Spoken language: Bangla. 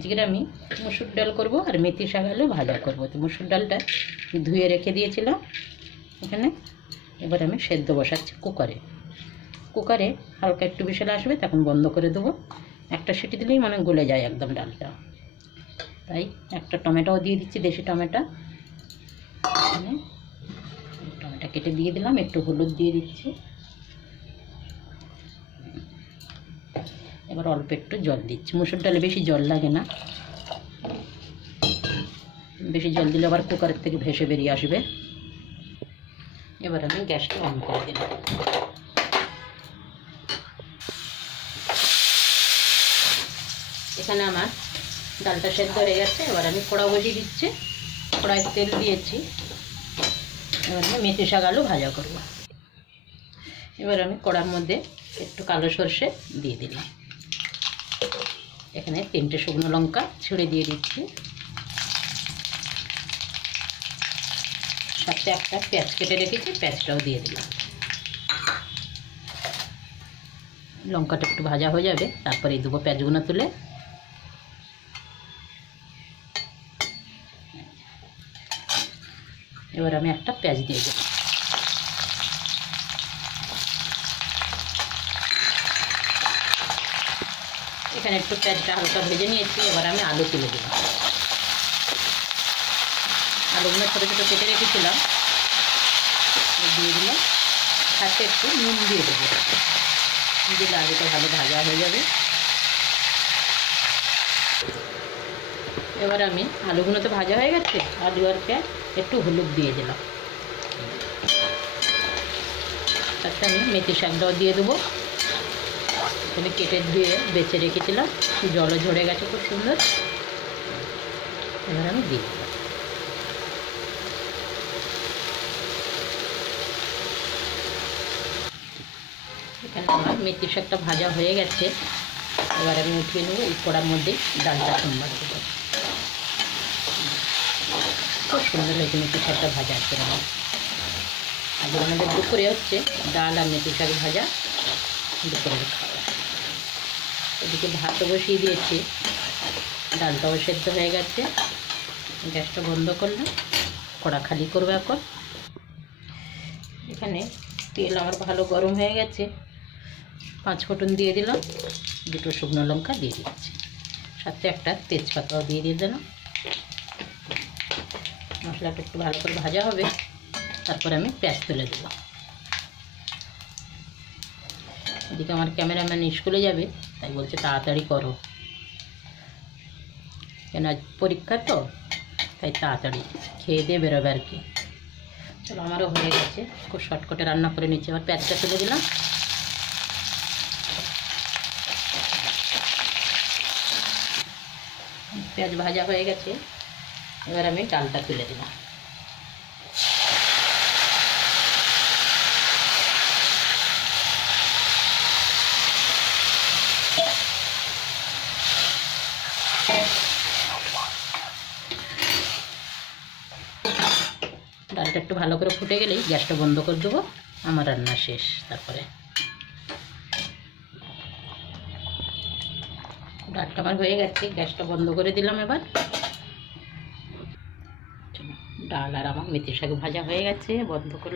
আজকে আমি মসুর ডাল করব আর মেথি শাক আলু ভাজা করব। তো মসুর ডালটা ধুয়ে রেখে দিয়েছিলাম এখানে। এবার আমি সেদ্ধ বসাচ্ছি কুকারে হালকা একটু বিশাল আসবে তখন বন্ধ করে দেবো। একটা সিটি দিলেই মানে গলে যায় একদম ডালটা। তাই একটা টমেটোও দিয়ে দিচ্ছি, দেশি টমেটো। এখানে টমেটো কেটে দিয়ে দিলাম, একটু হলুদ দিয়ে দিচ্ছি। এবার অল্প একটু জল দিচ্ছি। মসুর ডালে বেশি জল লাগে না, বেশি জল দিলে আবার কুকারের থেকে ভেসে বেরিয়ে আসবে। এবার আমি গ্যাসটা অন করে দিলাম। এখানে আমার ডালটা সেদ্ধ হয়ে গেছে। এবার আমি কড়া বসিয়ে দিচ্ছি, কড়ায় তেল দিয়েছি। এবার আমি মেথি শাক আলু ভাজা করব। এবার আমি কড়ার মধ্যে একটু কালো সর্ষে দিয়ে দিলাম। এখানে 3টে শুকনো লঙ্কা ছিঁড়ে দিয়ে দিচ্ছি, সাথে একটা পেঁয়াজ কেটে রেখেছি, পেঁয়াজটাও দিয়ে দিলাম। লঙ্কাটা একটু ভাজা হয়ে যাবে, তারপরে দেবো পেঁয়াজগুলো তুলে। এবার আমি একটা পেঁয়াজ দিয়ে দেবো। এখানে একটু পেঁয়াজটা হালকা ভেজে নিয়েছি। এবার আমি আলু তুলে দিলাম। আলুগুলো ছোটো ছোটো কেটে রেখেছিলাম, দিয়ে দিলাম। সাথে একটু নুন দিয়ে দেবো, দিলে আলুটা ভালো ভাজা হয়ে যাবে। এবার আমি আলুগুলো তো ভাজা হয়ে গেছে, আলু আর পেঁয়াজ একটু হলুদ দিয়ে দিলাম। তারপরে আমি মেথি শাকটাও দিয়ে দেবো। এখানে কেটে ধুয়ে বেছে রেখেছিলাম, জলও ঝরে গেছে খুব সুন্দর। এবার আমি দিয়ে দিলাম। এখানে আমার মেথি শাকটা ভাজা হয়ে গেছে। এবার আমি উঠিয়ে নেবো। এই কড়ার মধ্যে ডালটা সোমবার দেবো। খুব সুন্দর হয়েছে মেথি শাকটা ভাজা করে। আজ আমাদের দুপুরে হচ্ছে ডাল আর মেথি শাক ভাজা, দুপুরের খাওয়া। এদিকে ভাতও বসিয়ে দিয়েছি, ডালটাও সেদ্ধ হয়ে গেছে। গ্যাসটা বন্ধ করলাম, কড়া খালি করবো এখন। এখানে তেল আমার ভালো গরম হয়ে গেছে, 5 ফোঁটন দিয়ে দিলাম, 2টো শুকনো লঙ্কা দিয়ে দিচ্ছি, সাথে একটা তেজপাতাও দিয়ে দিলাম। মশলাটা একটু ভালো করে ভাজা হবে, তারপর আমি পেঁয়াজ তুলে দেবো। এদিকে আমার ক্যামেরাম্যান স্কুলে যাবে, তাই বলছে তাড়াতাড়ি করো, কেন আজ পরীক্ষা তো, তাই তাড়াতাড়ি খেয়ে দিয়ে বেরোবে আর কি। চলো, আমারও হয়ে গেছে, খুব শর্টকাটে রান্না করে নিচ্ছি। আবার পেঁয়াজটা তুলে দিলাম। পেঁয়াজ ভাজা হয়ে গেছে। এবার আমি ডালটা তুলে দিলাম। ডালটা একটু ভালো করে ফুটে গেলেই গ্যাসটা বন্ধ করে দেবো, আমার রান্না শেষ। তারপরে ডালটা আমার হয়ে গেছে, গ্যাসটা বন্ধ করে দিলাম। এবার ডাল আর আমার মেথি শাক ভাজা হয়ে গেছে, বন্ধ করে